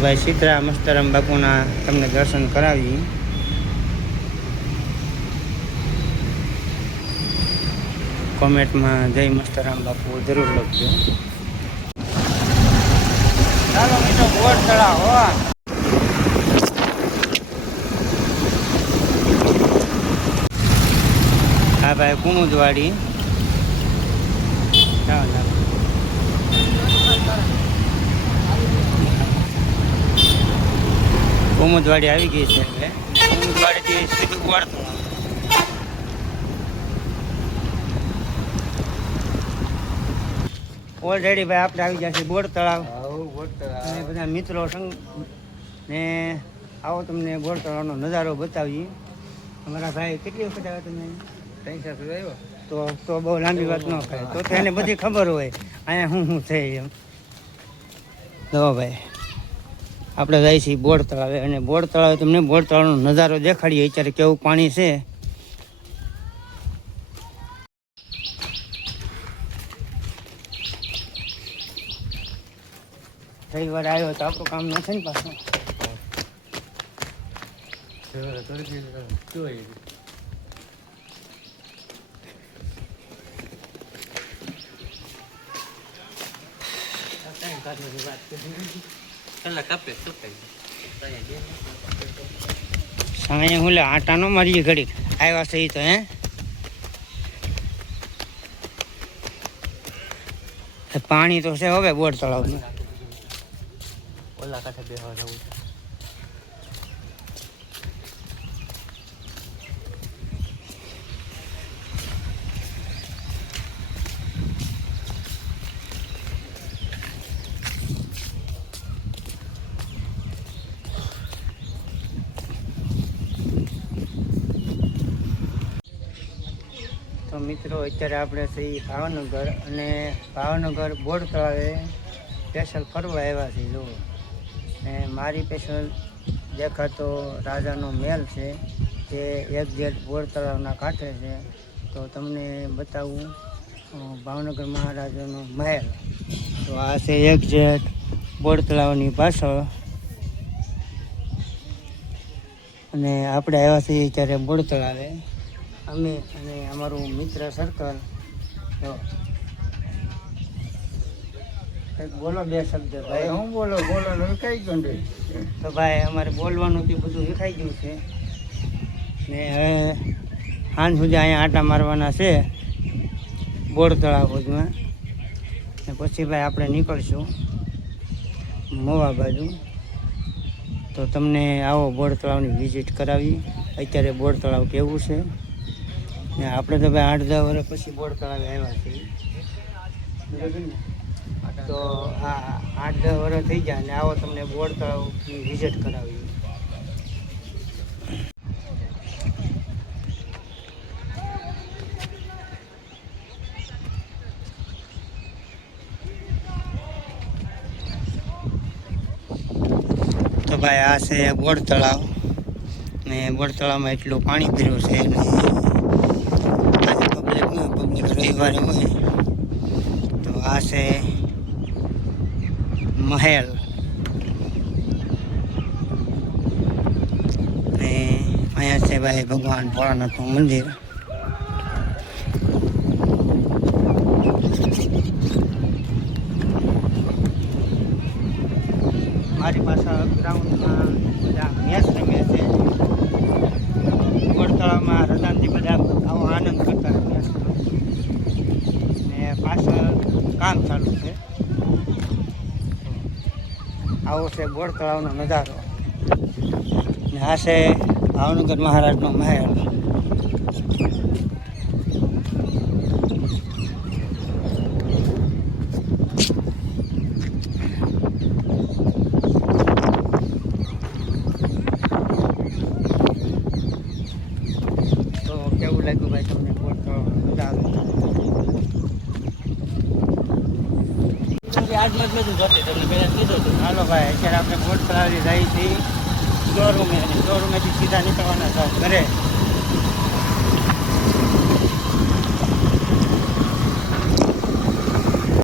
ભાઈ સીતરા મસ્તરામ બાપુના તમને દર્શન કરાવી. કોમેન્ટમાં જય મસ્તરામ બાપુ જરૂર લખજો. ચાલો મિત્રો બોટ તળાવ હો. હા ભાઈ કુમુદવાડી. કુમુદવાડી આવી ગઈ છે. એટલે કુમુદવાડીથી સીધું બોટ તળાવ. ઓલરેડી ભાઈ આપણે આવી ગયા છે બોટ તળાવ. અને બધા મિત્રો સંગ ને આવો તમને બોટ તળાવનો નજારો બતાવીએ. અમારા ભાઈ કેટલી વખત આવ્યા તમે? 3-4 આવ્યો. તો બહુ લાંબી વાત ન કરે. તો એને બધી ખબર હોય અહીંયા શું છે એમ. જો ભાઈ આપણે જઈએ છીએ બોટ તળાવે. અને બોટ તળાવે તમને બોટ તળાવનો નજારો દેખાડીએ અત્યારે કેવું પાણી છે. રવિવાર આવ્યો તો આપણું કામ નથી ને પાછું. સાંજે હું લે આટા નો મારીએ ઘડી આવ્યા છે તો હે. પાણી તો છે હવે બોટ તળાવનું. ઓલા કાંઠે બેહવા જવું છે. તો મિત્રો અત્યારે આપણે છીએ ભાવનગર. અને ભાવનગર બોટ તળાવે સ્પેશિયલ ફરવા આવ્યા છીએ. જુઓ ને મારી સ્પેશિયલ દેખાતો રાજાનો મહેલ છે જે એક્ઝેક્ટ બોટ તળાવના કાંઠે છે. તો તમને બતાવું ભાવનગર મહારાજાનો મહેલ. તો આ છે એક્ઝેક્ટ બોટ તળાવની પાછળ. અને આપણે આવ્યા છીએ ત્યારે બોટ તળાવે અમે અને અમારું મિત્ર સર્કલ. તો બોલો બે શબ્દ ભાઈ. હું બોલો કઈ ગંડે. તો ભાઈ અમારે બોલવાનું તે બધું વિખાઈ ગયું છે ને હવે સાંજ સુધી અહીંયા આટા મારવાના છે બોટ તળાવ બાજુમાં. ને પછી ભાઈ આપણે નીકળશું મોવા બાજુ. તો તમને આવો બોટ તળાવની વિઝિટ કરાવી અત્યારે બોટ તળાવ કેવું છે. ને આપણે તો ભાઈ 8-10 વર્ષ પછી બોટ તળાવે આવ્યા છીએ. બરાબર ને? તો હા 8-10 વર્ષ થઈ જાય ને આવો તમને બોટ તળાવની વિઝિટ કરાવી. તો ભાઈ આ છે બોટ તળાવ. ને બોટ તળાવમાં એટલું પાણી ભર્યું છે. ને આજે પબ્લિક રવિવારે હોય. તો આ છે મહેલ. ને અહીંયા છે ભાઈ ભગવાન ભોળાનાથનું મંદિર. મારી પાછળ ગ્રાઉન્ડમાં બધા મેચ રમે છે. બોટ તળાવમાં રજાનથી બધા આવો આનંદ કરતા મેચમાં. ને પાછળ કામ ચાલુ છે. આવો છે બોટ તળાવનો નજારો. ને આ છે ભાવનગર મહારાજનો મહેલ. તો કેવું લાગ્યું ભાઈ તમને બોટ તળાવનો નજારો? આજમાં જ બધું જોતે તમને પહેલાં કીધું હતું. હાલો ભાઈ અત્યારે આપણે બોટ તળાવે જઈએ છીએ શોરૂમે. અને શોરૂમેથી સીધા નીકળવાના ઘરે.